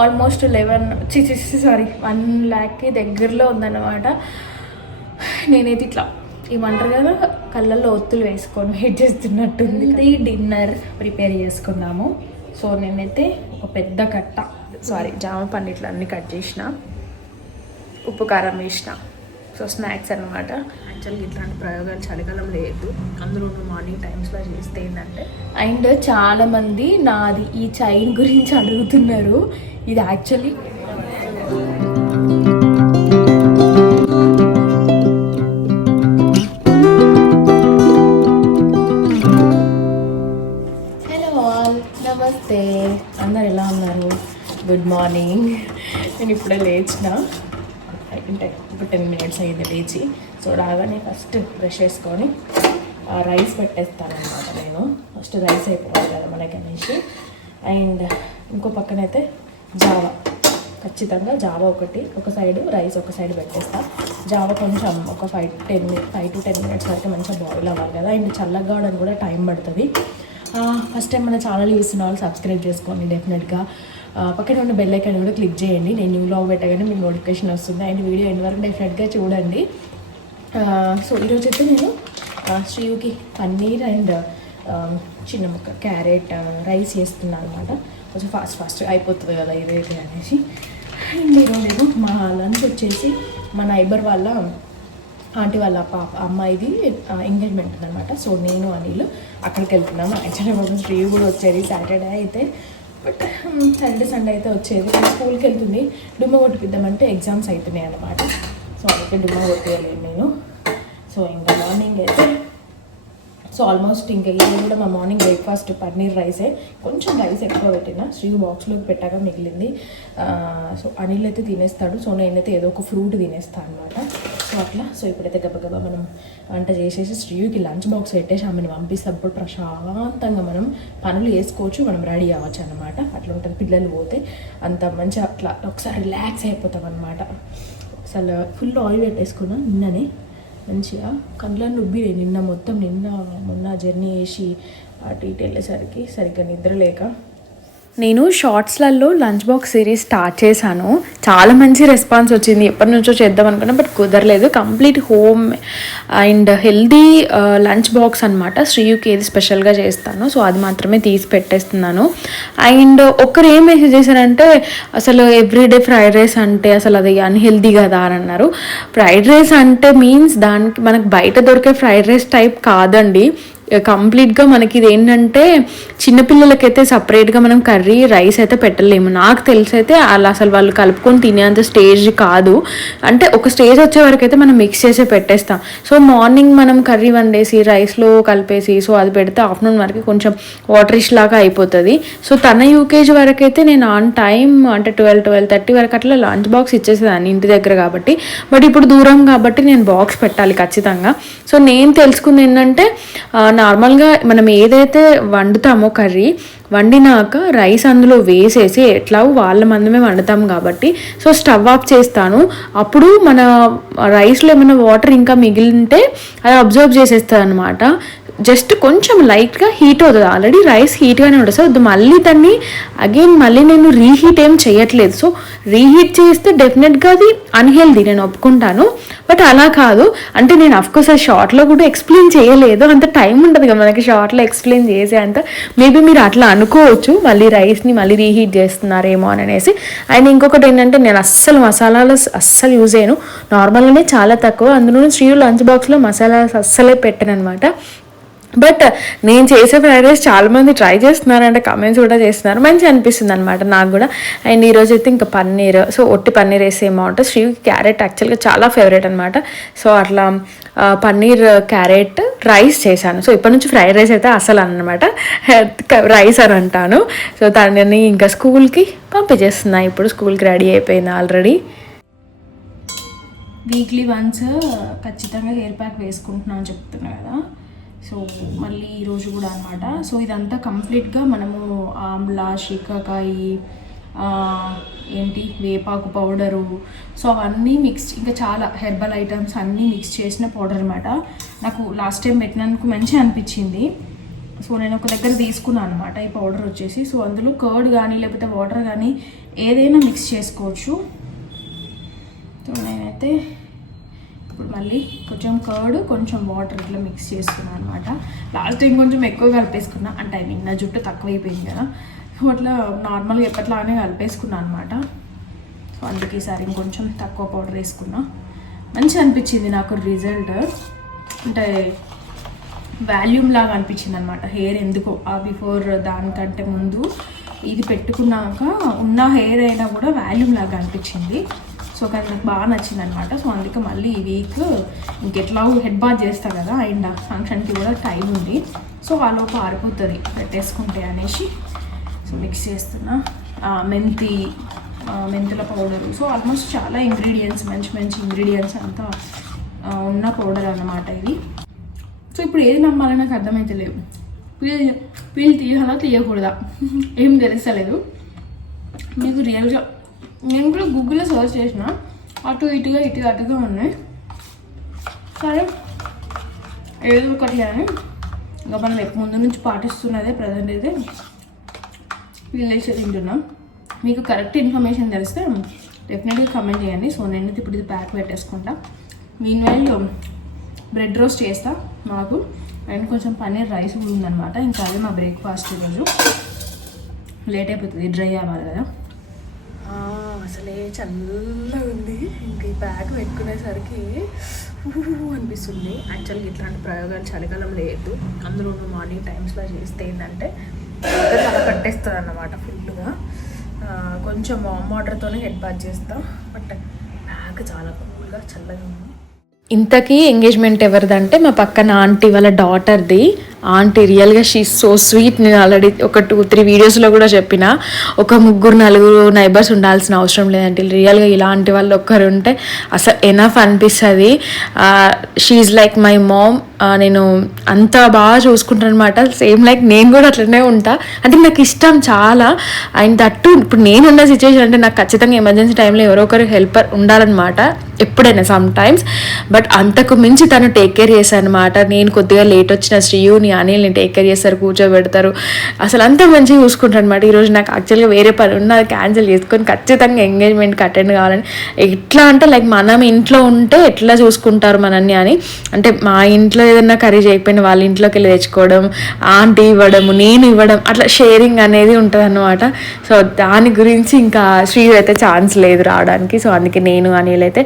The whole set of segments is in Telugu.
ఆల్మోస్ట్ 1 lakh దగ్గరలో ఉందన్నమాట. నేనైతే ఇట్లా ఏమంటారు కదా కళ్ళల్లో ఒత్తులు వేసుకొని వెయిట్ చేస్తున్నట్టుంది. ఈ డిన్నర్ ప్రిపేర్ చేసుకున్నాము. సో నేనైతే ఒక పెద్ద కట్ట జామ పండిట్లు అన్నీ కట్ చేసిన, ఉప్పు కారం వేసిన. సో స్నాక్స్ అనమాట. యాక్చువల్గా ఇట్లాంటి ప్రయోగాలు చలికాలం లేదు, అందులో మార్నింగ్ టైమ్స్లో చేస్తే ఏంటంటే. అండ్ చాలామంది నాది ఈ చైన్ గురించి అడుగుతున్నారు. ఇది యాక్చువల్లీ నమస్తే, అందరు ఎలా ఉన్నారు? Good morning. నేను ఇప్పుడే లేచిన, అంటే ఇప్పుడు 10 minutes అయింది లేచి. సో రాగానే ఫస్ట్ బ్రష్ చేసుకొని రైస్ పెట్టేస్తాను అనమాట. నేను ఫస్ట్ రైస్ అయిపోవాలి కదా మనకి అనేసి. అండ్ ఇంకో పక్కనైతే జావా, ఖచ్చితంగా జావా ఒక సైడ్, రైస్ ఒక సైడ్ పెట్టేస్తాను. జావా కొంచెం ఒక 5 to 10 minutes వరకు మంచిగా బాయిల్ అవ్వాలి కదా. అండ్ చల్లగా కావడానికి కూడా టైం పడుతుంది. ఫస్ట్ టైం మన ఛానల్ చూస్తున్న వాళ్ళు సబ్స్క్రైబ్ చేసుకోండి డెఫినెట్గా. పక్కన ఉన్న బెల్ ఐకాన్ కూడా క్లిక్ చేయండి. నేను న్యూ వ్లాగ్ పెట్టగానే మీకు నోటిఫికేషన్ వస్తుంది. అండ్ వీడియో ఎండ్ వరకు డెఫినెట్గా చూడండి. సో ఈరోజు అయితే నేను శ్రీయుకి పన్నీర్ అండ్ చిన్న ముక్క క్యారెట్ రైస్ చేస్తున్నాను అనమాట. కొంచెం ఫాస్ట్ అయిపోతుంది కదా ఇదైతే అనేసి. అండ్ ఈరోజు మా లంచ్ వచ్చేసి మా నైబర్ వాళ్ళ ఆంటీ వాళ్ళ అమ్మాయిది ఎంగేజ్మెంట్ ఉందన్నమాట. సో నేను అనిల్ అక్కడికి వెళ్తున్నాము. యాక్చువల్లీ కొంచెం శ్రీయు కూడా వచ్చేది సాటర్డే అయితే, బట్ సాటర్డే సండే అయితే వచ్చేది. స్కూల్కి వెళ్తుంది. డుమ్మ కొట్టిద్దామంటే ఎగ్జామ్స్ అవుతున్నాయి అన్నమాట. సో అందుకే డుమ్మ కొట్టేయలేదు నేను. సో ఇంకా మార్నింగ్ అయితే ఆల్మోస్ట్ ఇంకా ఇది కూడా మా మార్నింగ్ బ్రేక్ఫాస్ట్ పన్నీర్ రైసే. కొంచెం రైస్ ఎక్కువ పెట్టిన, శ్రీయు బాక్స్లోకి పెట్టాక మిగిలింది. సో అనిల్ అయితే తినేస్తాడు. సో నేనైతే ఏదో ఒక ఫ్రూట్ తినేస్తాను అనమాట. సో అట్లా. సో ఇప్పుడైతే గబగబా మనం వంట చేసేసి శ్రీయుకి లంచ్ బాక్స్ పెట్టేసి ఆమెను పంపిస్తప్పుడు ప్రశాంతంగా మనం పనులు వేసుకోవచ్చు, మనం రెడీ అవ్వచ్చు అనమాట. అట్లా ఉంటుంది. పిల్లలు పోతే అంత మంచిగా అట్లా ఒకసారి రిలాక్స్ అయిపోతాం అనమాట. అసలు ఫుల్ ఆయిల్ పెట్టేసుకున్నా నిన్ననే, మంచిగా కళ్ళని ఉబ్బినాయి నిన్న మొత్తం. మొన్న జర్నీ చేసి అటు ఇటు వెళ్ళేసరికి సరిగ్గా నిద్ర లేక. నేను షార్ట్స్లలో లంచ్ బాక్స్ సిరీస్ స్టార్ట్ చేశాను. చాలా మంచి రెస్పాన్స్ వచ్చింది. ఎప్పటి నుంచో చేద్దాం అనుకున్నా, బట్ కుదరలేదు. Complete home and healthy lunch box అనమాట. శ్రీయుకి ఏది స్పెషల్గా చేస్తాను, సో అది మాత్రమే తీసి పెట్టేస్తున్నాను. అండ్ ఒకరు ఏం మెసేజ్ చేశారంటే, అసలు ఎవ్రీడే ఫ్రైడ్ రైస్ అంటే అసలు అది అన్హెల్దీ కదా అని అన్నారు. ఫ్రైడ్ రైస్ అంటే మీన్స్ దానికి మనకు బయట దొరికే ఫ్రైడ్ రైస్ టైప్ కాదండి. కంప్లీట్గా మనకి ఇది ఏంటంటే చిన్నపిల్లలకైతే సపరేట్గా మనం కర్రీ రైస్ అయితే పెట్టలేము. నాకు తెలిసి అయితే అలా అసలు వాళ్ళు కలుపుకొని తినేంత స్టేజ్ కాదు. అంటే ఒక స్టేజ్ వచ్చే వరకు అయితే మనం మిక్స్ చేసి పెట్టేస్తాం. సో మార్నింగ్ మనం కర్రీ వండేసి రైస్లో కలిపేసి సో అది పెడితే ఆఫ్టర్నూన్ వరకు కొంచెం వాటరిష్ లాగా అయిపోతుంది. సో తన యూకేజీ వరకు అయితే నేను ఆన్ టైం అంటే 12-12:30 వరకు అట్లా లంచ్ బాక్స్ ఇచ్చేసేదాన్ని ఇంటి దగ్గర కాబట్టి. బట్ ఇప్పుడు దూరం కాబట్టి నేను బాక్స్ పెట్టాలి ఖచ్చితంగా. సో నేను తెలుసుకుంది ఏంటంటే, నార్మల్గా మనం ఏదైతే వండుతామో కర్రీ వండినాక రైస్ అందులో వేసేసి ఎట్లా వాళ్ళ మందమే వండుతాం కాబట్టి సో స్టవ్ ఆఫ్ చేస్తాను. అప్పుడు మన రైస్లో ఏమైనా వాటర్ ఇంకా మిగిలింటే అది అబ్జర్వ్ చేసేస్తుంది అనమాట. జస్ట్ కొంచెం లైట్గా హీట్ అవుతుంది. ఆల్రెడీ రైస్ హీట్గానే ఉంటుంది. సో మళ్ళీ దాన్ని మళ్ళీ నేను రీహీట్ ఏం చేయట్లేదు. సో రీహీట్ చేస్తే డెఫినెట్గా అది అన్హెల్దీ, నేను ఒప్పుకుంటాను. బట్ అలా కాదు అంటే నేను అఫ్కోర్స్ ఆ షార్ట్లో కూడా ఎక్స్ప్లెయిన్ చేయలేదు. అంత టైం ఉంటుంది కదా మనకి షార్ట్లో ఎక్స్ప్లెయిన్ చేసే అంత. మేబీ మీరు అట్లా అనుకోవచ్చు, మళ్ళీ రైస్ని మళ్ళీ రీహీట్ చేస్తున్నారేమో అని అనేసి. అండ్ ఇంకొకటి ఏంటంటే, నేను మసాలాలు అస్సలు యూజ్ చేయను. నార్మల్గానే చాలా తక్కువ. అందులో శ్రీయు లంచ్ బాక్స్లో మసాలాస్ అస్సలే పెట్టాను అనమాట. బట్ నేను చేసే ఫ్రైడ్ రైస్ చాలామంది ట్రై చేస్తున్నారంటే కమెంట్స్ కూడా చేస్తున్నారు. మంచిగా అనిపిస్తుంది అనమాట నాకు కూడా. అండ్ ఈరోజు అయితే ఇంకా పన్నీర్, సో ఒట్టి పన్నీర్ వేస్తే ఏమవుతుంది. శ్రీకి క్యారెట్ యాక్చువల్గా చాలా ఫేవరెట్ అనమాట. సో అట్లా పన్నీర్ క్యారెట్ రైస్ చేశాను. సో ఇప్పటి నుంచి ఫ్రైడ్ రైస్ అయితే అసలు అనమాట, రైస్ అని అంటాను. సో తనని ఇంకా స్కూల్కి పంపించేస్తున్నా. ఇప్పుడు స్కూల్కి రెడీ అయిపోయింది ఆల్రెడీ. వీక్లీ వన్స్ ఖచ్చితంగా హెయిర్ ప్యాక్ వేసుకుంటున్నాను అని చెప్తున్నా కదా. సో మళ్ళీ ఈరోజు కూడా అనమాట. సో ఇదంతా కంప్లీట్గా మనము ఆమ్లా, శీకాకాయ, వేపాకు పౌడరు, సో అవన్నీ మిక్స్, ఇంకా చాలా హెర్బల్ ఐటమ్స్ అన్నీ మిక్స్ చేసిన పౌడర్ అనమాట. నాకు లాస్ట్ టైం పెట్టినందుకు మంచిగా అనిపించింది. సో నేను ఒక దగ్గర తీసుకున్నాను అనమాట ఈ పౌడర్ వచ్చేసి. సో అందులో కర్డ్ కానీ లేకపోతే వాటర్ కానీ ఏదైనా మిక్స్ చేసుకోవచ్చు. సో నేనైతే ఇప్పుడు మళ్ళీ కొంచెం కర్డ్ కొంచెం వాటర్ ఇట్లా మిక్స్ చేసుకున్నాను అనమాట. లాస్ట్ టైం కొంచెం ఎక్కువ కలిపేసుకున్నా, అంటే ఐ మీన్ నా జుట్టు తక్కువైపోయింది కదా, సో అట్లా నార్మల్గా ఎప్పట్లానే కలిపేసుకున్నాను అనమాట. సో అందుకే ఈసారి ఇంకొంచెం తక్కువ పౌడర్ వేసుకున్నా. మంచిగా అనిపించింది నాకు రిజల్ట్, అంటే వాల్యూమ్ లాగా అనిపించింది అనమాట హెయిర్. ఎందుకో ఆ బిఫోర్ దానికంటే ముందు ఇది పెట్టుకున్నాక ఉన్న హెయిర్ అయినా కూడా వాల్యూమ్ లాగా అనిపించింది. సో కానీ నాకు బాగా నచ్చింది అనమాట. సో అందుకే మళ్ళీ ఈ వీక్ ఇంకెట్లా హెడ్ బాత్ చేస్తా కదా, అండ్ ఫంక్షన్కి కూడా టైం ఉంది, సో ఆ లోపు ఆరిపోతుంది పెట్టేసుకుంటే అనేసి సో మిక్స్ చేస్తున్నా. మెంతుల పౌడరు, సో ఆల్మోస్ట్ చాలా ఇంగ్రీడియంట్స్, మంచి మంచి ఇంగ్రీడియంట్స్ అంతా ఉన్న పౌడర్ అన్నమాట ఇది. సో ఇప్పుడు ఏది నమ్మాలో నాకు అర్థమైతే లేవు. పీల్ తీయాలా తీయకూడదా ఏం తెలుస్తలేదు. మీకు రియల్గా నేను కూడా గూగుల్లో సర్చ్ చేసిన, అటు అటుగా ఉన్నాయి. సరే ఏదో ఒకటి అని ఇంకా మనం ముందు నుంచి పాటిస్తున్నదే ప్రజెంట్ అయితే పీల్ చేసి తింటున్నాం. మీకు కరెక్ట్ ఇన్ఫర్మేషన్ తెలిస్తే డెఫినెట్గా కమెంట్ చేయండి. సో నేను ఇప్పుడు ఇది ప్యాక్ పెట్టేసుకుంటా. మీన్వైల్ బ్రెడ్ రోస్ట్ చేస్తా మాకు, అండ్ కొంచెం పన్నీర్ రైస్ కూడా ఉందన్నమాట. ఇంకా అదే మా బ్రేక్ఫాస్ట్ ఈరోజు. లేట్ అయిపోతుంది, డ్రై అవ్వాలి కదా. అసలే చల్లగా ఉంది. ఇంక ఈ ప్యాక్ పెట్టుకునేసరికి అనిపిస్తుంది. యాక్చువల్గా ఇట్లాంటి ప్రయోగాలు చలికాలం లేదు, అందులో మార్నింగ్ టైమ్స్లో చేస్తే ఏంటంటే చాలా కట్టేస్తుంది అన్నమాట ఫుల్గా. కొంచెం వామ్ వాటర్తోనే హెడ్ బాత్ చేస్తా, బట్ ప్యాక్ చాలా కూల్గా చల్లగా ఉంది. ఇంతకీ ఎంగేజ్మెంట్ ఎవరిదంటే మా పక్కన ఆంటీ వాళ్ళ డాటర్ది. ఆంటీ రియల్గా షీ సో స్వీట్. నేను ఆల్రెడీ ఒక 2-3 వీడియోస్లో కూడా చెప్పిన, ఒక 3-4 నైబర్స్ ఉండాల్సిన అవసరం లేదంటే రియల్గా ఇలాంటి వాళ్ళు ఒక్కరు ఉంటే అసలు ఎనఫ్ అనిపిస్తుంది. She is like my mom. నేను అంత బాగా చూసుకుంటాను అనమాట. సేమ్ లైక్ నేను కూడా అట్లనే ఉంటా, అంటే నాకు ఇష్టం చాలా. అండ్ దట్టు ఇప్పుడు నేనున్న సిచ్యువేషన్ అంటే నాకు ఖచ్చితంగా ఎమర్జెన్సీ టైంలో ఎవరో ఒకరు హెల్పర్ ఉండాలన్నమాట ఎప్పుడైనా సమ్ టైమ్స్. బట్ అంతకు మించి తను టేక్ కేర్ చేశాను అనమాట. నేను కొద్దిగా లేట్ వచ్చిన శ్రీయుని అనిల్ని టేక్ కేర్ చేస్తారు, కూర్చోబెడతారు, అసలు అంత మంచిగా చూసుకుంటారు అనమాట. ఈరోజు నాకు యాక్చువల్గా వేరే పని ఉన్న క్యాన్సిల్ చేసుకొని ఖచ్చితంగా ఎంగేజ్మెంట్కి అటెండ్ కావాలని. ఎట్లా అంటే లైక్ మనం ఇంట్లో ఉంటే ఎట్లా చూసుకుంటారు మనల్ని అని, అంటే మా ఇంట్లో ఏదైనా కర్రీ చేయకపోయినా వాళ్ళ ఇంట్లోకి వెళ్ళి తెచ్చుకోవడం, ఆంటీ ఇవ్వడము, నేను ఇవ్వడం, అట్లా షేరింగ్ అనేది ఉంటుంది అన్నమాట. సో దాని గురించి ఇంకా శ్రీ అయితే ఛాన్స్ లేదు రావడానికి. సో అందుకే నేను అనిల్ అయితే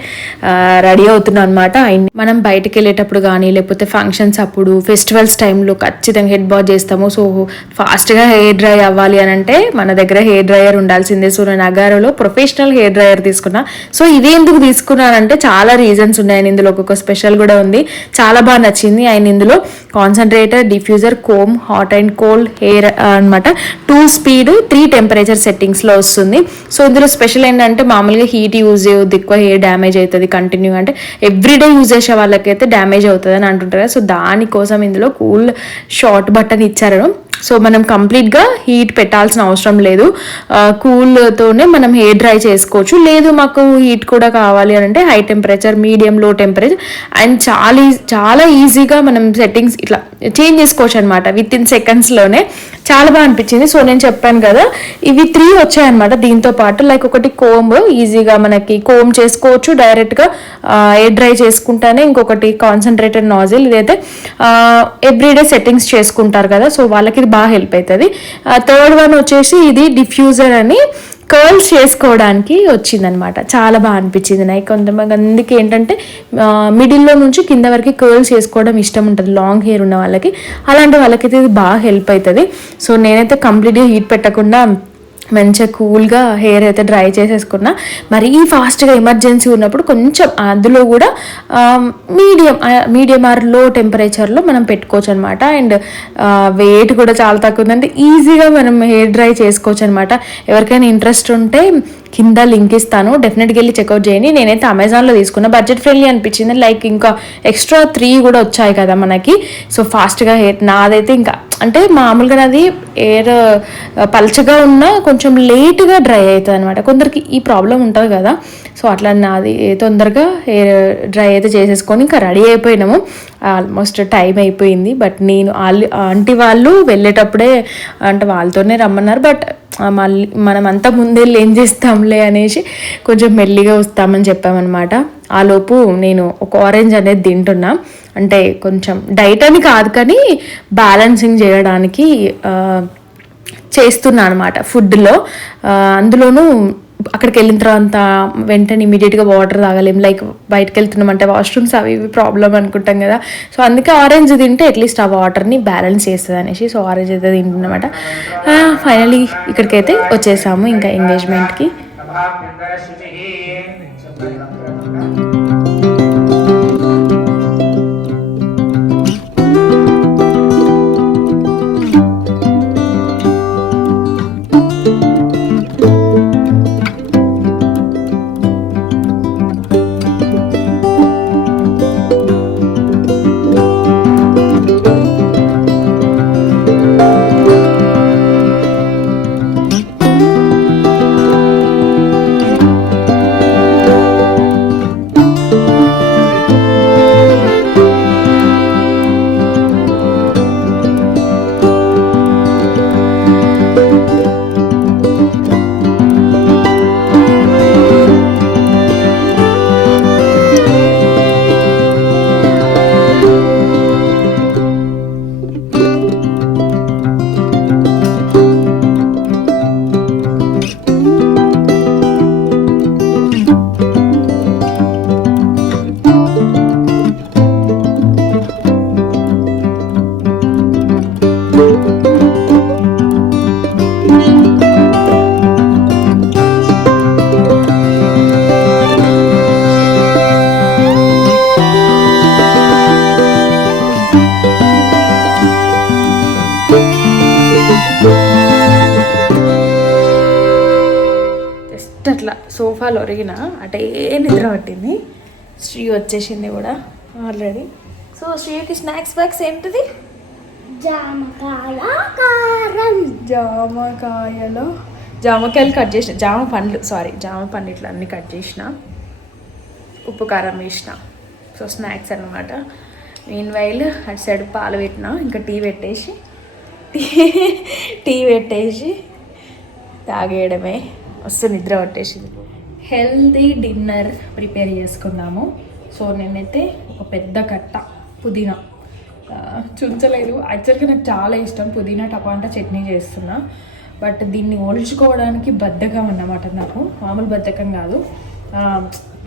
రెడీ అవుతున్నాను అనమాట. మనం బయటకు వెళ్ళేటప్పుడు కానీ లేకపోతే ఫంక్షన్స్ అప్పుడు ఫెస్టివల్స్ టైంలో ఖచ్చితంగా హెడ్ బాత్ చేస్తాము. సో ఫాస్ట్గా హెయిర్ డ్రై అవ్వాలి అని అంటే మన దగ్గర హెయిర్ డ్రైయర్ ఉండాల్సిందే. సో నేను అగారోలో ప్రొఫెషనల్ హెయిర్ డ్రైయర్ తీసుకున్నా. సో ఇది ఎందుకు తీసుకున్నానంటే చాలా రీజన్స్ ఉన్నాయి. ఇందులో ఒక్కొక్క స్పెషల్ కూడా ఉంది, చాలా బాగా నచ్చింది. అండ్ ఇందులో concentrator, diffuser, comb, hot and cold hair అనమాట. 2 స్పీడ్ 3 టెంపరేచర్ సెట్టింగ్స్లో వస్తుంది. సో ఇందులో స్పెషల్ ఏంటంటే మామూలుగా హీట్ యూజ్ చేయవద్దు, ఎక్కువ హెయిర్ డ్యామేజ్ అవుతుంది కంటిన్యూ, అంటే ఎవ్రీడే యూజ్ చేసే వాళ్ళకైతే డ్యామేజ్ అవుతుంది అని అంటుంటారు. సో దానికోసం ఇందులో కూల్ షార్ట్ బటన్ ఇచ్చారు. సో మనం కంప్లీట్గా హీట్ పెట్టాల్సిన అవసరం లేదు, కూల్తోనే మనం హెయిర్ డ్రై చేసుకోవచ్చు. లేదు మాకు హీట్ కూడా కావాలి అని అంటే హై టెంపరేచర్, మీడియం, లో టెంపరేచర్, అండ్ చాలా ఈజీగా మనం సెట్టింగ్స్ ఇట్లా చేంజ్ చేసుకోవచ్చు అనమాట విత్-ఇన్ సెకండ్స్లోనే. చాలా బాగా అనిపించింది. సో నేను చెప్పాను కదా ఇవి 3 వచ్చాయన్నమాట దీంతో పాటు. లైక్ ఒకటి కోమ్, ఈజీగా మనకి కోమ్ చేసుకోవచ్చు డైరెక్ట్గా హెయిర్ డ్రై చేసుకుంటానే. ఇంకొకటి కాన్సన్ట్రేటెడ్ నాజిల్, ఇదైతే ఎవ్రీడే సెట్టింగ్స్ చేసుకుంటారు కదా, సో వాళ్ళకి ఇది బాగా హెల్ప్ అవుతుంది. 3rd వన్ వచ్చేసి ఇది డిఫ్యూజర్ అని కర్ల్స్ చేసుకోవడానికి వచ్చిందనమాట. చాలా బాగా అనిపించింది నాకు. కొంతమందికి ఏంటంటే మిడిల్లో నుంచి కింద వరకు కర్ల్స్ చేసుకోవడం ఇష్టం ఉంటుంది, లాంగ్ హెయిర్ ఉన్న వాళ్ళకి. అలాంటి వాళ్ళకైతే ఇది బాగా హెల్ప్ అవుతుంది. సో నేనైతే కంప్లీట్గా హీట్ పెట్టకుండా మంచిగా కూల్గా హెయిర్ అయితే డ్రై చేసేసుకున్నా. మరీ ఫాస్ట్గా ఎమర్జెన్సీ ఉన్నప్పుడు కొంచెం అందులో కూడా మీడియం ఆర్ లో టెంపరేచర్లో మనం పెట్టుకోవచ్చు అనమాట. అండ్ వెయిట్ కూడా చాలా తక్కువ ఉందంటే ఈజీగా మనం హెయిర్ డ్రై చేసుకోవచ్చు అనమాట. ఎవరికైనా ఇంట్రెస్ట్ ఉంటే కింద లింక్ ఇస్తాను, డెఫినెట్గా వెళ్ళి చెక్అవుట్ చేయండి. నేనైతే అమెజాన్లో తీసుకున్నా, బడ్జెట్ ఫ్రెండ్లీ అనిపించింది. లైక్ ఇంకా ఎక్స్ట్రా 3 కూడా వచ్చాయి కదా మనకి. సో ఫాస్ట్గా హెయిర్ నాదైతే ఇంకా అంటే మామూలుగా అది ఎయిర్ పల్చగా ఉన్నా కొంచెం లేట్గా డ్రై అవుతుంది అనమాట. కొందరికి ఈ ప్రాబ్లం ఉంటుంది కదా, సో అట్లా నాది తొందరగా హెయిర్ డ్రై అయితే చేసేసుకొని ఇంకా రెడీ అయిపోయినాము. ఆల్మోస్ట్ టైం అయిపోయింది. బట్ నేను ఆంటీ వాళ్ళు వెళ్ళేటప్పుడే అంటే వాళ్ళతోనే రమ్మన్నారు. బట్ మళ్ళీ మనం అంతా ముందెళ్ళి ఏం చేస్తాంలే అనేసి కొంచెం మెల్లిగా వస్తామని చెప్పామన్నమాట. ఆలోపు నేను ఒక ఆరెంజ్ అనేది తింటున్నా. అంటే కొంచెం డైట్ అని కాదు కానీ బ్యాలెన్సింగ్ చేయడానికి చేస్తున్నా అనమాట ఫుడ్లో. అందులోనూ అక్కడికి వెళ్ళిన తర్వాత వెంటనే ఇమీడియట్గా వాటర్ తాగలేం. లైక్ బయటకు వెళ్తున్నామంటే వాష్రూమ్స్ అవి ఇవి ప్రాబ్లం అనుకుంటాం కదా. సో అందుకే ఆరెంజ్ తింటే అట్లీస్ట్ ఆ వాటర్ని బ్యాలెన్స్ చేస్తుంది అనేసి సో ఆరెంజ్ అయితే తింటున్నమాట. ఫైనలీ ఇక్కడికైతే వచ్చేసాము ఇంకా ఎంగేజ్మెంట్కి. అట్లా సోఫాలో ఒరిగిన అటే నిద్ర పట్టింది. శ్రీ వచ్చేసింది కూడా ఆల్రెడీ. సో శ్రీకి స్నాక్స్ బాక్స్ ఏంటిది? జామకాయలు కట్ చేసిన, జామ పండ్లు ఇట్లా అన్నీ కట్ చేసిన, ఉప్పు కారం వేసిన. సో స్నాక్స్ అన్నమాట. మెయిన్ వైల్ అటు సైడ్ పాలు పెట్టిన, ఇంకా టీ పెట్టేసి తాగేయడమే. వస్తు నిద్ర పట్టేసింది. హెల్దీ డిన్నర్ ప్రిపేర్ చేసుకున్నాము. సో నేనైతే ఒక పెద్ద కట్ట పుదీనా చుంచలేదు. యాక్చువల్గా నాకు చాలా ఇష్టం పుదీనా టమాటా చట్నీ చేస్తున్నా. బట్ దీన్ని ఒలుచుకోవడానికి బద్ధకం అన్నమాట. నాకు మామూలు బద్ధకం కాదు.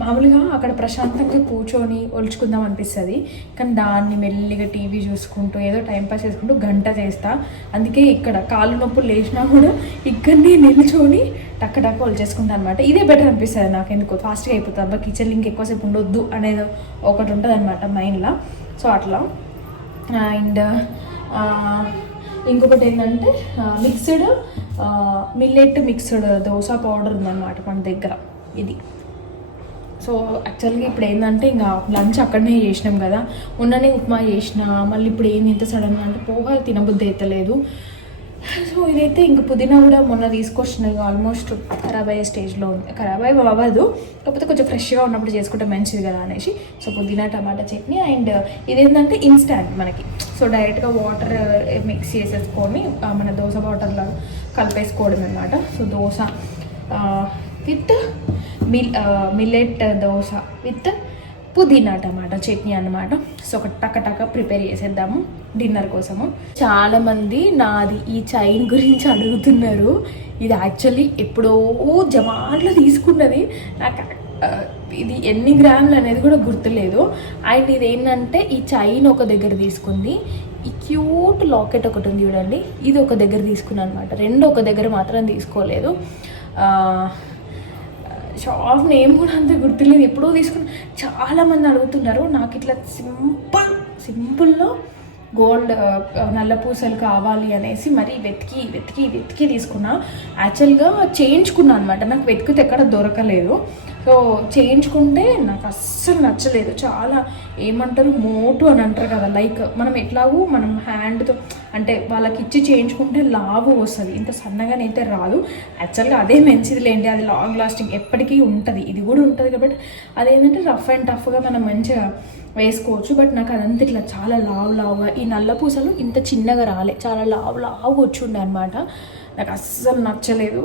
మామూలుగా అక్కడ ప్రశాంతంగా కూర్చొని ఒలుచుకుందాం అనిపిస్తుంది, కానీ దాన్ని మెల్లిగా టీవీ చూసుకుంటూ ఏదో టైంపాస్ చేసుకుంటూ గంట చేస్తా. అందుకే ఇక్కడ కాళ్ళు నొప్పులు లేచినా కూడా ఇక్కడనే నిల్చొని టక్క ఒలిచేసుకుంటాను అనమాట. ఇదే బెటర్ అనిపిస్తుంది నాకు. ఎందుకు ఫాస్ట్గా అయిపోతుంది. అబ్బా కిచెన్లో ఇంకెక్కువసేపు ఉండొద్దు అనేది ఒకటి ఉంటుంది అనమాట మైండ్లో. సో అట్లా. అండ్ ఇంకొకటి ఏంటంటే మిక్స్డ్ దోశ పౌడర్ ఉందన్నమాట మన దగ్గర. ఇది సో యాక్చువల్గా ఇప్పుడు ఏంటంటే ఇంకా లంచ్ అక్కడనే చేసినాం కదా, మొన్ననే ఉప్మా చేసిన, మళ్ళీ ఇప్పుడు ఏంది ఇంత సడన్గా అంటే పోహా తినబుద్ధి అవుతలేదు. సో ఇదైతే ఇంకా పుదీనా కూడా మొన్న తీసుకొచ్చినాయి, ఆల్మోస్ట్ ఖరాబ్ అయ్యే స్టేజ్లో ఉంది. ఖరాబ్ అవ్వదు, కాకపోతే కొంచెం ఫ్రెష్గా ఉన్నప్పుడు చేసుకుంటే మంచిది కదా అనేసి. సో పుదీనా టమాటా చట్నీ. అండ్ ఇదేంటంటే ఇన్స్టాంట్ మనకి. సో డైరెక్ట్గా వాటర్ మిక్స్ చేసేసుకొని మన దోశ వాటర్లో కలిపేసుకోవడం అనమాట. So dosa with millet dosa with పుదీనా టమాటా చట్నీ అన్నమాట. సో ఒక టక్క ప్రిపేర్ చేసేద్దాము డిన్నర్ కోసము. చాలామంది నాది ఈ చైన్ గురించి అడుగుతున్నారు. ఇది యాక్చువల్లీ ఎప్పుడో జమాన్లో తీసుకున్నది. నాకు ఇది ఎన్ని గ్రాములు అనేది కూడా గుర్తులేదు. అండ్ ఇది ఏంటంటే ఈ చైన్ ఒక దగ్గర తీసుకుంది, ఈ క్యూట్ లాకెట్ ఒకటి ఉంది చూడండి, ఇది ఒక దగ్గర తీసుకున్నాను అనమాట. రెండు ఒక దగ్గర మాత్రం తీసుకోలేదు. షాప్ నేమ్ కూడా అంత గుర్తులేదు, ఎప్పుడో తీసుకున్నా. చాలామంది అడుగుతున్నారు. నాకు ఇట్లా సింపుల్లో గోల్డ్ నల్ల పూసలు కావాలి అనేసి మరి వెతికి తీసుకున్నా. యాక్చువల్గా చేయించుకున్నాను అనమాట. నాకు వెతికితే ఎక్కడ దొరకలేదు. సో చేయించుకుంటే నాకు అస్సలు నచ్చలేదు. చాలా ఏమంటారు మోటు అని అంటారు కదా, లైక్ మనం ఎట్లాగూ మనం హ్యాండ్తో అంటే వాళ్ళకి ఇచ్చి చేయించుకుంటే లావు వస్తుంది, ఇంత సన్నగానైతే రాదు. యాక్చువల్గా అదే మంచిదిలేండి, అది లాంగ్ లాస్టింగ్ ఎప్పటికీ ఉంటుంది. ఇది కూడా ఉంటుంది కాబట్టి అదేంటంటే రఫ్ అండ్ టఫ్గా మనం మంచిగా వేసుకోవచ్చు. బట్ నాకు అదంతా ఇట్లా చాలా లావుగా, ఈ నల్ల పూసలు ఇంత చిన్నగా రాలే, చాలా లావుగా వచ్చిండే అనమాట. నాకు అస్సలు నచ్చలేదు.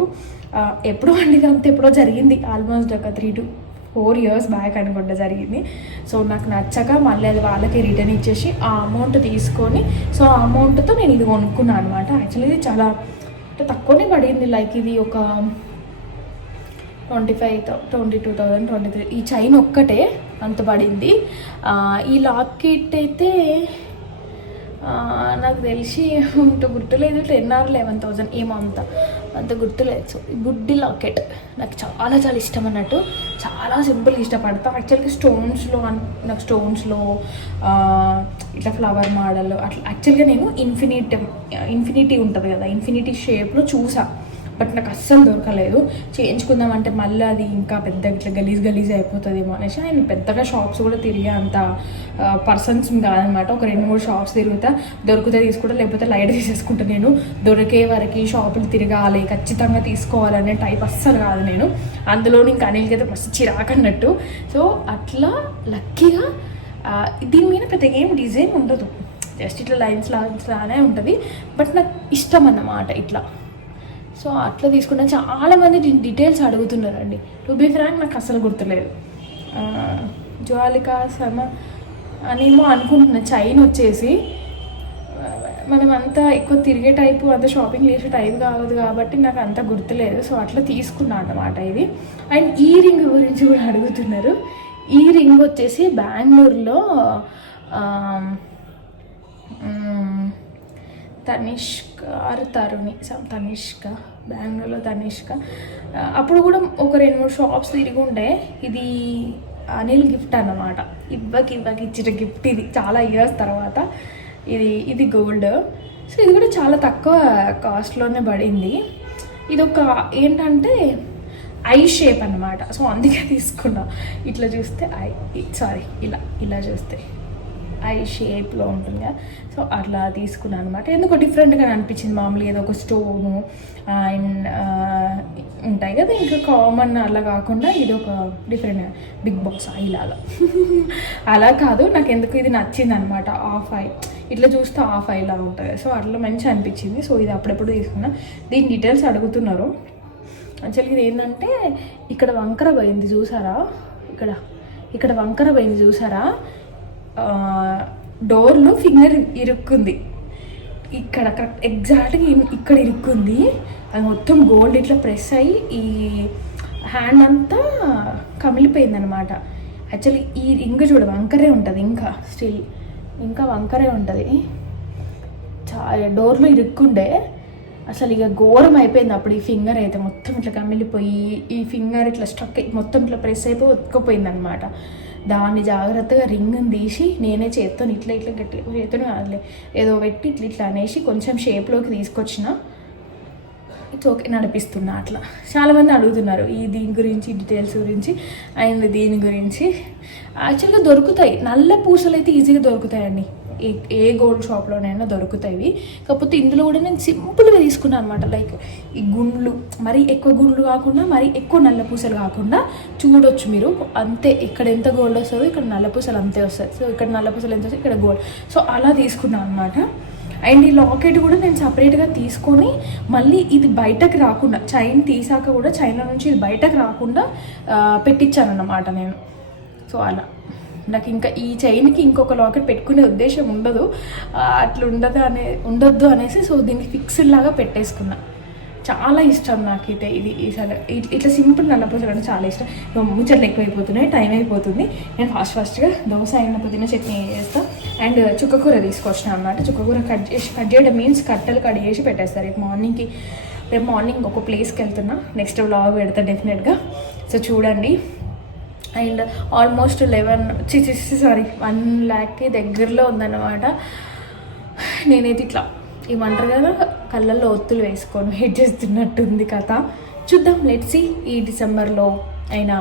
ఎప్పుడో అండి అంత ఎప్పుడో జరిగింది, ఆల్మోస్ట్ ఒక 3 to 4 years బ్యాక్ అనుకుంటా జరిగింది. సో నాకు నచ్చక మళ్ళీ అది వాళ్ళకి రిటర్న్ ఇచ్చేసి ఆ అమౌంట్ తీసుకొని, సో ఆ అమౌంట్తో నేను ఇది కొనుక్కున్నాను అనమాట. యాక్చువల్లీ ఇది చాలా తక్కువనే పడింది, లైక్ ఇది ఒక 22,000 23 ఈ చైన్ ఒక్కటే అంత పడింది. ఈ లాకెట్ అయితే నాకు తెలిసి అంత గుర్తులేదు, 10 or 11,000 ఏమో అంత గుర్తులేదు. సో ఈ బుడ్డి లాకెట్ నాకు చాలా చాలా ఇష్టం అన్నట్టు, చాలా సింపుల్గా ఇష్టపడతా. యాక్చువల్గా నాకు స్టోన్స్లో ఇట్లా ఫ్లవర్ మోడల్ అట్లా యాక్చువల్గా నేను ఇన్ఫినిటీ ఉంటుంది కదా, ఇన్ఫినిటీ షేప్లో చూసా. బట్ నాకు అస్సలు దొరకలేదు. చేయించుకుందామంటే మళ్ళీ అది ఇంకా పెద్ద ఇట్లా గలీజ్ అయిపోతుందేమో అనేసి ఆయన పెద్దగా షాప్స్ కూడా తిరిగే అంత పర్సన్స్ కాదనమాట. ఒక 2-3 షాప్స్ తిరుగుతా, దొరికితే తీసుకుంటా, లేకపోతే లైట్ తీసేసుకుంటా. నేను దొరికే వరకు షాపులు తిరగాలి, ఖచ్చితంగా తీసుకోవాలనే టైప్ అస్సలు కాదు నేను. అందులో ఇంకా అనిల్కి అయితే మస్తు చిరాకన్నట్టు. సో అట్లా లక్కీగా దీని మీద పెద్దగా ఏం డిజైన్ ఉండదు, జస్ట్ ఇట్లా లైన్స్ లానే ఉంటుంది. బట్ నాకు ఇష్టం అన్నమాట ఇట్లా. సో అట్లా తీసుకుంటే చాలామంది డీటెయిల్స్ అడుగుతున్నారండి. టు బీ ఫ్రాంక్ నాకు అసలు గుర్తులేదు. జ్వాలికా సమ అనేమో అనుకుంటున్నా. చైన్ వచ్చేసి మనం అంతా ఎక్కువ తిరిగే టైపు, అంత షాపింగ్ చేసే టైప్ కావద్దు కాబట్టి నాకు అంత గుర్తులేదు. సో అట్లా తీసుకున్నా అన్నమాట ఇది. అండ్ ఈ రింగ్ గురించి కూడా అడుగుతున్నారు. ఈ రింగ్ వచ్చేసి బెంగళూరులో తనిష్క బెంగళూరులో తనిష్క. అప్పుడు కూడా ఒక 2-3 షాప్స్ తిరిగి ఉండే. ఇది అనిల్ గిఫ్ట్ అన్నమాట, ఇవ్వకి ఇచ్చిన గిఫ్ట్ ఇది చాలా ఇయర్స్ తర్వాత. ఇది గోల్డ్. సో ఇది కూడా చాలా తక్కువ కాస్ట్లోనే పడింది. ఇది ఒక ఏంటంటే ఐ షేప్ అన్నమాట. సో అందుకే తీసుకున్నా. ఇట్లా చూస్తే ఇలా చూస్తే ఐ షేప్లో ఉంటుంది కదా, సో అట్లా తీసుకున్నాను అనమాట. ఎందుకో డిఫరెంట్గా అనిపించింది. మామూలుగా ఏదో ఒక స్టోను అండ్ ఉంటాయి కదా, ఇంకా కామన్ అలా కాకుండా ఇది ఒక డిఫరెంట్ బిగ్ బాక్స్ ఐ లాగా అలా కాదు. నాకు ఎందుకు ఇది నచ్చింది అనమాట. హాఫ్ ఐ ఇట్లా చూస్తే హాఫ్ ఐ లాగా ఉంటుంది. సో అట్లా మంచిగా అనిపించింది. సో ఇది అప్పుడెప్పుడు తీసుకున్నా. దీని డీటెయిల్స్ అడుగుతున్నారు. యాక్చువల్గా ఇది ఏంటంటే ఇక్కడ వంకర పోయింది చూసారా, ఇక్కడ వంకర పోయింది చూసారా, డోర్లో ఫింగర్ ఇరుక్కుంది. ఇక్కడ కరెక్ట్ ఎగ్జాక్ట్గా ఇక్కడ ఇరుక్కుంది. అది మొత్తం గోల్డ్ ఇట్లా ప్రెస్ అయ్యి ఈ హ్యాండ్ అంతా కమిలిపోయింది అనమాట. యాక్చువల్లీ ఈ రింగ్ చూడ వంకరే ఉంటుంది, ఇంకా వంకరే ఉంటుంది. డోర్లో ఇరుక్కుండే అసలు ఇక ఘోరం అయిపోయింది. అప్పుడు ఈ ఫింగర్ అయితే మొత్తం ఇట్లా కమిలిపోయి, ఈ ఫింగర్ ఇట్లా స్ట్రక్ మొత్తం ఇట్లా ప్రెస్ అయిపోయి ఒత్తుకుపోయింది అనమాట. దాన్ని జాగ్రత్తగా రింగ్ని తీసి నేనే చేత్తో ఇట్లా గట్టిగా చేత్తో కాదులే ఏదో పెట్టి ఇట్లా అనేసి కొంచెం షేప్లోకి తీసుకొచ్చిన. ఇట్స్ ఓకే నడిపిస్తున్నా. అట్లా చాలామంది అడుగుతున్నారు దీని గురించి, డీటెయిల్స్ గురించి అండ్ దీని గురించి. యాక్చువల్గా దొరుకుతాయి, నల్ల పూసలు అయితే ఈజీగా దొరుకుతాయండి. ఏ గోల్డ్ షాప్లోనైనా దొరుకుతాయి. కాకపోతే ఇందులో కూడా నేను సింపుల్గా తీసుకున్నాను అనమాట. లైక్ ఈ గుండ్లు మరీ ఎక్కువ గుండ్లు కాకుండా, మరీ ఎక్కువ నల్ల పూసలు కాకుండా చూడొచ్చు మీరు. అంతే, ఇక్కడ ఎంత గోల్డ్ వస్తుందో ఇక్కడ నల్ల పూసలు అంతే వస్తాయి. సో ఇక్కడ నల్ల పూసలు ఎంత వస్తాయి, ఇక్కడ గోల్డ్. సో అలా తీసుకున్నాను అనమాట. అండ్ ఈ లాకెట్ కూడా నేను సపరేట్గా తీసుకొని మళ్ళీ ఇది బయటకు రాకుండా, చైన్ తీసాక కూడా చైన్లో నుంచి ఇది బయటకు రాకుండా పెట్టించాను అన్నమాట నేను. సో అలా నాకు ఇంకా ఈ చైన్కి ఇంకొక లాకెట్ పెట్టుకునే ఉద్దేశం అట్లా ఉండొద్దు అనేసి సో దీనికి ఫిక్స్డ్ లాగా పెట్టేసుకున్నా. చాలా ఇష్టం నాకైతే ఇది. ఇట్లా సింపుల్ నల్లపూసలు అంటే చాలా ఇష్టం. ముచ్చట్లు ఎక్కువైపోతున్నాయి, టైం అయిపోతుంది. నేను ఫాస్ట్గా దోశ అయిన పుదీనా చట్నీ చేస్తాను. అండ్ చుక్కకూర తీసుకొచ్చిన అనమాట. చుక్కకూర కట్ చేయడం మీన్స్ కట్టలు కట్ చేసి పెట్టేస్తారు. రేపు మార్నింగ్ ఒక ప్లేస్కి వెళ్తున్నా, నెక్స్ట్ వ్లాగ్ పెడతా డెఫినెట్గా. సో చూడండి. అండ్ ఆల్మోస్ట్ 1 lakh దగ్గరలో ఉందన్నమాట. నేనైతే ఇట్లా ఏమంటారు కదా, కళ్ళల్లో ఒత్తులు వేసుకొని వెయిట్ చేస్తున్నట్టుంది కథ. చూద్దాం, లెట్స్ సీ. ఈ డిసెంబర్లో అయినా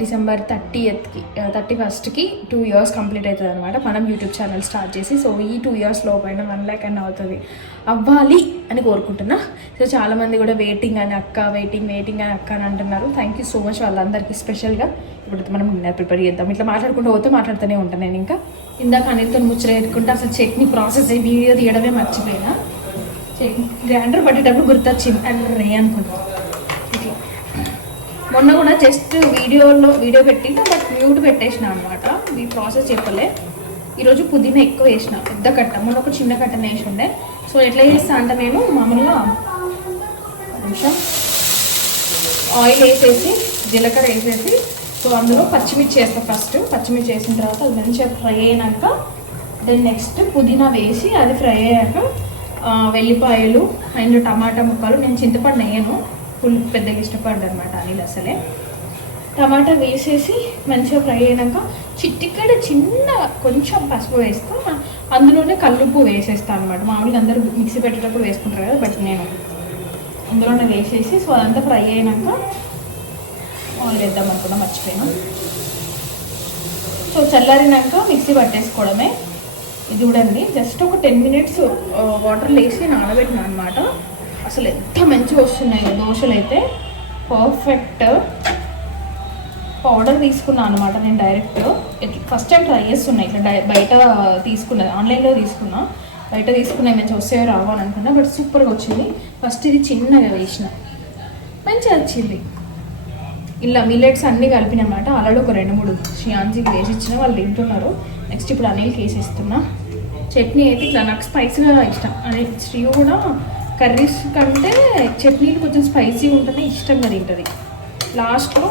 డిసెంబర్ 31కి 2 years కంప్లీట్ అవుతుంది అనమాట మనం యూట్యూబ్ ఛానల్ స్టార్ట్ చేసి. సో ఈ 2 years లోపైన 1 lakh అన్న అవుతుంది, అవ్వాలి అని కోరుకుంటున్నా. సో చాలామంది కూడా వెయిటింగ్ అని అక్క అని అంటున్నారు. థ్యాంక్ యూ సో మచ్ వాళ్ళందరికీ స్పెషల్గా. ఇప్పుడు మనం డిన్నర్ ప్రిపేర్ చేద్దాం. ఇట్లా మాట్లాడుతూనే ఉంటాను నేను. ఇంకా ఇందాక అనిల్తో ముచ్చరేట్టుకుంటే అసలు చట్నీ ప్రాసెస్ వీడియో తీయడమే మర్చిపోయినా. చట్నీ గ్రైండర్ పట్టేటప్పుడు గుర్తొచ్చింది అరే అనుకున్నాను. మొన్న కూడా జస్ట్ వీడియో పెట్టినా బట్ మ్యూట్ పెట్టేసిన అనమాట. ఈ ప్రాసెస్ చెప్పలే. ఈరోజు పుదీనా ఎక్కువ వేసిన, పెద్ద కట్ట, మొన్న ఒక చిన్న కట్టను వేసి ఉండే. సో ఎట్లా చేస్తా అంటే నేను మామూలుగా నిమిషం ఆయిల్ వేసేసి జీలకర్ర వేసేసి సో అందులో పచ్చిమిర్చి వేస్తాను. ఫస్ట్ పచ్చిమిర్చి వేసిన తర్వాత అది మంచిగా ఫ్రై అయినాక దెన్ నెక్స్ట్ పుదీనా వేసి అది ఫ్రై అయ్యాక వెల్లిపాయలు అండ్ టమాటా ముక్కలు. నేను చింతపండు వేయను, ఫుల్ పెద్దగా ఇష్టపడ్డా అనమాట అనిల్ అసలే. టమాటా వేసేసి మంచిగా ఫ్రై అయినాక చిన్న కొంచెం పసుపు వేస్తా, అందులోనే కల్లుప్పు వేసేస్తాను అనమాట. మామూలుగా అందరూ మిక్సీ పెట్టేటప్పుడు వేసుకుంటారు కదా, బట్ నేను అందులోనే వేసేసి సో అదంతా ఫ్రై అయినాక ఆయిల్ వేద్దాం అనుకున్నా, మర్చిపోయినా. సో చల్లారినాక మిక్సీ పట్టేసుకోవడమే. ఇది చూడండి జస్ట్ ఒక 10 minutes వాటర్లో వేసి నానబెట్టిన అనమాట. అసలు ఎంత మంచిగా వస్తున్నాయి దోశలు అయితే, పర్ఫెక్ట్. పౌడర్ తీసుకున్నాను అనమాట నేను డైరెక్ట్. ఫస్ట్ టైం ట్రై చేస్తున్నా ఇట్లా బయట తీసుకున్నది, ఆన్లైన్లో తీసుకున్నా. బయట తీసుకున్నాయి మంచిగా వస్తాయో రావో అని అనుకున్నా, బట్ సూపర్గా వచ్చింది. ఫస్ట్ ఇది చిన్నగా వేసిన మంచిగా వచ్చింది. ఇలా మిల్లెట్స్ అన్నీ కలిపినమాట. ఆల్రెడీ ఒక 2-3 షియాన్జీకి వేసి ఇచ్చిన, వాళ్ళు తింటున్నారు. నెక్స్ట్ ఇప్పుడు అనిల్కి వేసేస్తున్నా. చట్నీ అయితే ఇట్లా నాకు స్పైసీగా ఇష్టం. అదే శ్రీ కూడా కర్రీస్ కంటే చట్నీలు కొంచెం స్పైసీ ఉంటేనే ఇష్టంగా తింటుంది. లాస్ట్లో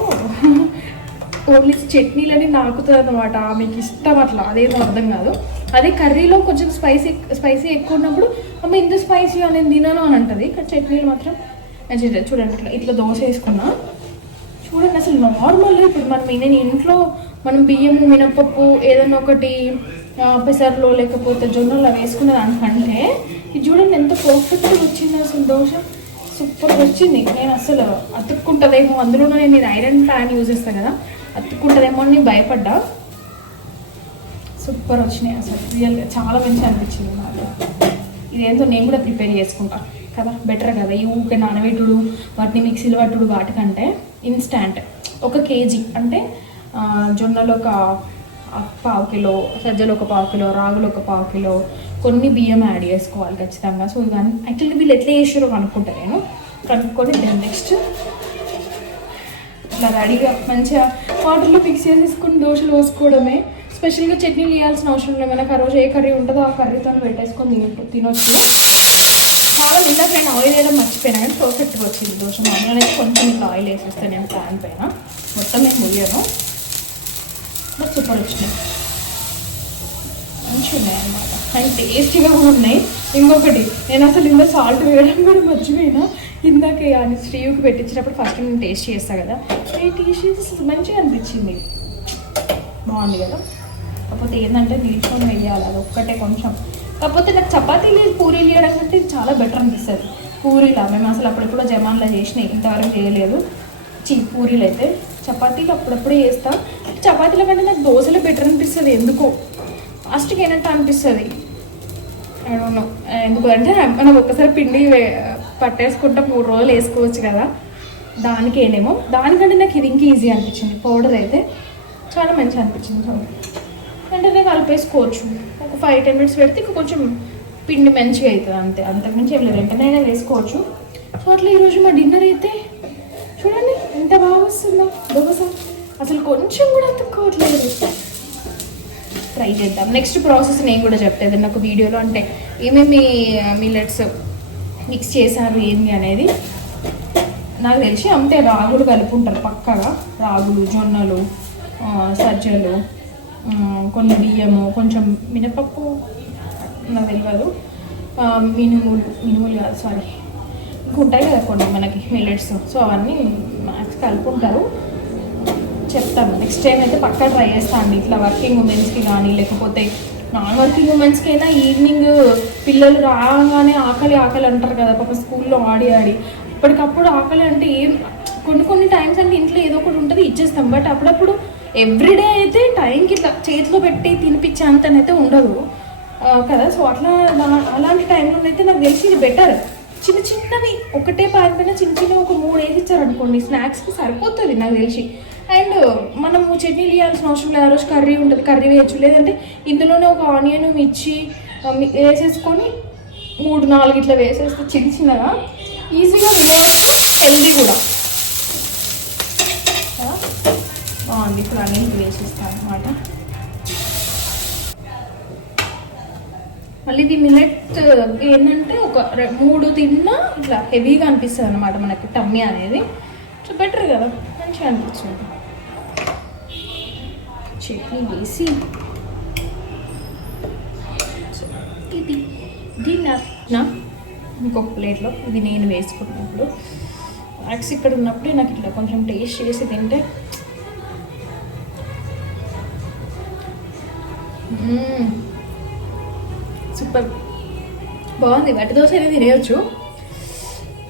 ఓన్లీ చట్నీలని నాకుతుంది అనమాట, మీకు ఇష్టం అట్లా, అదేమో అర్థం కాదు. అదే కర్రీలో కొంచెం స్పైసీ ఎక్కువ ఉన్నప్పుడు అమ్మ ఇంత స్పైసీగా నేను తినను అని అంటుంది. కానీ చట్నీలు మాత్రం చూడండి ఇట్లా దోశ వేసుకున్నా. చూడండి అసలు నార్మల్గా ఇప్పుడు నేను ఇంట్లో మనం బియ్యము మినపప్పు ఏదైనా ఒకటి పెసర్లో లేకపోతే జొన్నలో వేసుకునే దానికంటే ఇది చూడండి ఎంత పర్ఫెక్ట్గా వచ్చింది అసలు దోశ. సూపర్గా వచ్చింది. నేను అసలు అతుక్కుంటుందేమో, అందులో నేను ఐరన్ ప్యాన్ యూజ్ చేస్తాను కదా, అతుక్కుంటుందేమో అని భయపడ్డా. సూపర్ వచ్చినాయి అసలు, రియల్గా చాలా మంచిగా అనిపించింది నాకు. ఇదేంటో నేను కూడా ప్రిపేర్ చేసుకుంటా కదా, బెటర్ కదా. ఈ ఊకే నానబెట్టుడు వాటిని మిక్సీలు పట్టుడు వాటికంటే ఇన్స్టాంట్. 1 kg అంటే జొన్నలు ఒక 1/4 కిలో, సజ్జలు ఒక 1/4 కిలో, రాగులు ఒక 1/4 కిలో, కొన్ని బియ్యం యాడ్ చేసుకోవాలి ఖచ్చితంగా. సో ఇవన్నీ యాక్చువల్లీ వీళ్ళు ఎట్లా చేసారో అనుకుంటా నేను, కనుక్కొని నెక్స్ట్ ఇట్లా రెడీగా మంచిగా వాటర్లో మిక్స్ చేసేసుకుని దోశలు పోసుకోవడమే. స్పెషల్గా చట్నీలు వేయాల్సిన అవసరం లేదు. మనకు ఆ రోజు ఏ కర్రీ ఉంటుందో ఆ కర్రీతో పెట్టేసుకొని తినొచ్చు. చాలా ఇందాక నేను ఆయిల్ వేయడం మర్చిపోయినా కానీ పర్ఫెక్ట్గా వచ్చింది దోశ. మామూలుగా అయితే కొంచెం ఇట్లా ఆయిల్ వేసేస్తాను నేను ప్యాన్ పైన, మొత్తం నేను ముయ్యను. బట్ సూపర్ వచ్చినాయి, మంచిగా ఉన్నాయి అన్నమాట, అండ్ టేస్టీగా కూడా ఉన్నాయి. ఇంకొకటి నేను అసలు ఇందులో సాల్ట్ వేయడం కూడా మర్చిపోయినా. ఇందాక అని శ్రీయుకి పెట్టించినప్పుడు ఫస్ట్ నేను టేస్ట్ చేస్తాను కదా, టేస్ట్ చేసి మంచిగా అనిపించింది, బాగుంది కదా. కాకపోతే ఏంటంటే నిల్చొని వేయాలి, అది ఒక్కటే కొంచెం. కాకపోతే నాకు చపాతీలు పూరీలు వేయడం కంటే ఇది చాలా బెటర్ అనిపిస్తుంది. పూరీలా మేము అసలు అప్పుడెప్పుడో జమాన్లో చేసినాయి, ఇంతవరకు చేయలేదు. పూరీలు అయితే, చపాతీలు అప్పుడప్పుడే చేస్తా. చపాతీల కంటే నాకు దోశలు బెటర్ అనిపిస్తుంది ఎందుకో, ఫాస్ట్గా ఏంటంటే అనిపిస్తుంది. నో ఎందుకు అంటే మనం ఒక్కసారి పిండి పట్టేసుకుంటే 3 రోజులు వేసుకోవచ్చు కదా, దానికేనేమో. దానికంటే నాకు ఇది ఇంకా ఈజీ అనిపించింది. పౌడర్ అయితే చాలా మంచిగా అనిపించింది. వెంటనే కలిపేసుకోవచ్చు. ఒక 5-10 minutes పెడితే ఇంకా కొంచెం పిండి మంచిగా అవుతుంది, అంతే. అంతకుమించి ఏం లేదు, వెంటనే వేసుకోవచ్చు. సో అట్లా ఈరోజు మా డిన్నర్ అయితే చూడండి ఎంత బాగా వస్తుందో దోశ, అసలు కొంచెం కూడా అతుక్కోవట్లేదు. ట్రై చేద్దాం. నెక్స్ట్ ప్రాసెస్ నేను కూడా చెప్తాను నాకు వీడియోలో, అంటే ఏమేమి మిల్లెట్స్ మిక్స్ చేశారు ఏంటి అనేది. నాకు తెలిసి అంతే, రాగులు కలుపుకుంటారు పక్కగా, రాగులు, జొన్నలు, సజ్జలు, కొన్ని బియ్యము, కొంచెం మినపప్పు, నాకు తెలియదు, మినుములు కాదు సారీ, ఇంకా ఉంటాయి కదా కొన్ని మనకి మిల్లెట్స్. సో అవన్నీ మ్యాక్స్ కలుపుకుంటారు. చెప్తాను నెక్స్ట్ టైం అయితే పక్కా ట్రై చేస్తాను. ఇట్లా వర్కింగ్ ఉమెన్స్కి కానీ లేకపోతే నాన్ వర్కింగ్ ఉమెన్స్కి అయినా ఈవినింగ్ పిల్లలు రాగానే ఆకలి అంటారు కదా పాప, స్కూల్లో ఆడి ఇప్పటికప్పుడు ఆకలి అంటే ఏం కొన్ని టైమ్స్ అంటే ఇంట్లో ఏదో ఒకటి ఉంటుంది ఇచ్చేస్తాం. బట్ అప్పుడప్పుడు ఎవ్రీడే అయితే టైంకి ఇట్లా చేతిలో పెట్టి తినిపించే అంతనైతే ఉండదు కదా. సో అట్లా అలాంటి టైంలో అయితే నాకు తెలిసి ఇది బెటర్. చిన్నవి ఒకటే పాన్ పైన చిన్నవి ఒక 3 వేసి ఇచ్చారనుకోండి, స్నాక్స్కి సరిపోతుంది నాకు తెలిసి. అండ్ మనము చట్నీలు వేయాల్సిన అవసరం లేదు. ఆ రోజు కర్రీ ఉంటుంది, కర్రీ వేయచ్చు. లేదంటే ఇందులోనే ఒక ఆనియన్ మిర్చి వేసేసుకొని 3-4 ఇట్లా వేసేస్తే చిన్నగా ఈజీగా తినవచ్చు, హెల్దీ కూడా బాగుంది. ఇప్పుడు అన్నింటి వేసేస్తాను అనమాట. మళ్ళీ ఇది మిల్లెట్ ఏంటంటే ఒక 3 తిన్నా ఇట్లా హెవీగా అనిపిస్తుంది అనమాట మనకి టమ్మీ అనేది. సో బెటర్ కదా, మంచిగా అనిపించింది. చట్నీ వేసి ఇది నా ఇంకొక ప్లేట్లో ఇది నేను వేసుకున్నప్పుడు మ్యాక్స్ ఇక్కడ ఉన్నప్పుడే నాకు ఇట్లా కొంచెం టేస్ట్ చేసి తింటే సూపర్ బాగుంది. వట్టి దోశ అనేది తినేయచ్చు.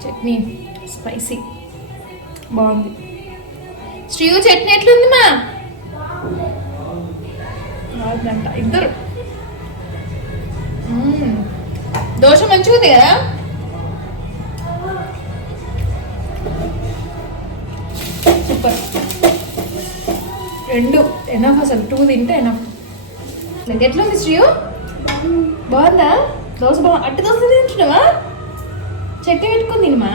చట్నీ స్పైసీ బాగుంది. శ్రీయు చట్నీ ఎట్లుంది మా బాగుందంట. ఇద్దరు దోశ మంచిగా ఉంది కదా. సూపర్. 2 ఎనఫ్, అసలు 2 తింటే ఎనఫ్. ఎట్లుంది శ్రీయు? బాగుందా దోశ? అట్టి దోశ తింటున్నావా? చట్నీ పెట్టుకుని తినమా?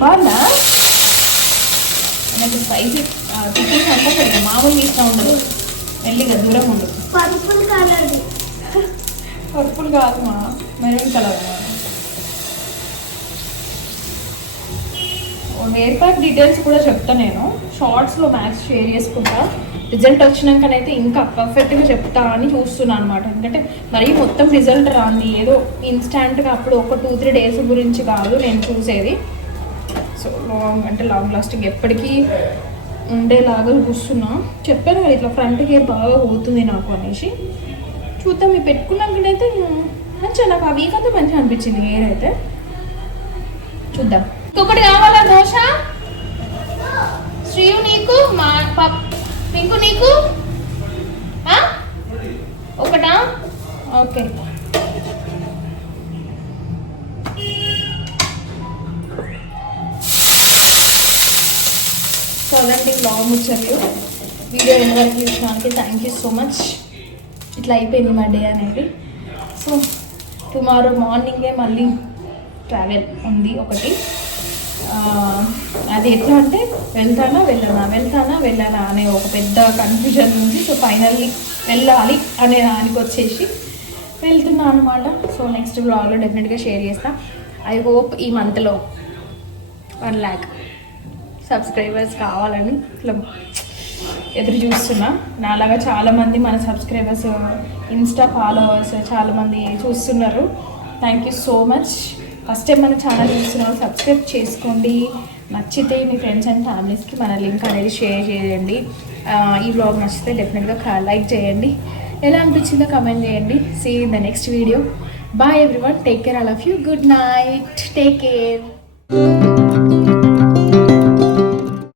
బాగుందా? నాకు స్పైసీ టిఫిన్స్ అంతా సరిగ్గా మామూలుగా ఇష్టం ఉండదు. మెల్లిగా దూరం ఉండదు. పర్పుల్ కలర్, పర్పుల్ కాదు మా, maroon colour. Hair pack details కూడా చెప్తా నేను షార్ట్స్లో మ్యాక్స్ షేర్ చేసుకుంటా. రిజల్ట్ వచ్చినాకనైతే ఇంకా పర్ఫెక్ట్గా చెప్తా అని చూస్తున్నాను అనమాట. ఎందుకంటే మరీ మొత్తం రిజల్ట్ రాంది, ఏదో ఇన్స్టాంట్గా అప్పుడు ఒక 2-3 డేస్ గురించి కాదు నేను చూసేది. సో లాంగ్ లాస్టింగ్ ఎప్పటికీ ఉండేలాగా చూస్తున్నా. చెప్పాను కదా ఇట్లా ఫ్రంట్ హెయిర్ బాగా పోతుంది నాకు అనేసి. చూద్దాం, మీరు పెట్టుకున్నాకనైతే మంచిగా నాకు ఆ వీక్ అంతా మంచిగా అనిపించింది హెయిర్ అయితే. చూద్దాం. ఇంకొకటి కావాలా దోశ? శ్రీయు నీకు, మా పింకు నీకు ఒకటా? ఓకే. సో అలాంటి బ్లాగ్ ముచ్చట్లు వీడియో ఎంతవరకు చూసినానికి థ్యాంక్ యూ సో మచ్. ఇట్లా అయిపోయింది మా డే అనేది. సో టుమారో మార్నింగే మళ్ళీ ట్రావెల్ ఉంది ఒకటి. అది ఎట్లా అంటే వెళ్తానా వెళ్ళానా అనే ఒక పెద్ద కన్ఫ్యూజన్ ఉంది. సో ఫైనల్లీ వెళ్ళాలి అనే దానికి వచ్చేసి వెళ్తున్నా అనమాట. సో నెక్స్ట్ బ్లాగ్లో డెఫినెట్గా షేర్ చేస్తా. ఐ హోప్ ఈ మంత్లో 1 lakh సబ్స్క్రైబర్స్ కావాలని ఇట్లా ఎదురు చూస్తున్నా. నాలాగా చాలామంది మన సబ్స్క్రైబర్స్, ఇన్స్టా ఫాలోవర్స్ చాలామంది చూస్తున్నారు. Thank you so much. First time మన ఛానల్ చూస్తున్నారు, సబ్స్క్రైబ్ చేసుకోండి. నచ్చితే మీ ఫ్రెండ్స్ అండ్ ఫ్యామిలీస్కి మన లింక్ అనేది షేర్ చేయండి. ఈ వ్లాగ్ నచ్చితే డెఫినెట్గా లైక్ చేయండి. ఎలా అనిపించిందో కమెంట్ చేయండి. See in the next video. Bye everyone, take care, I love you, good night, take care.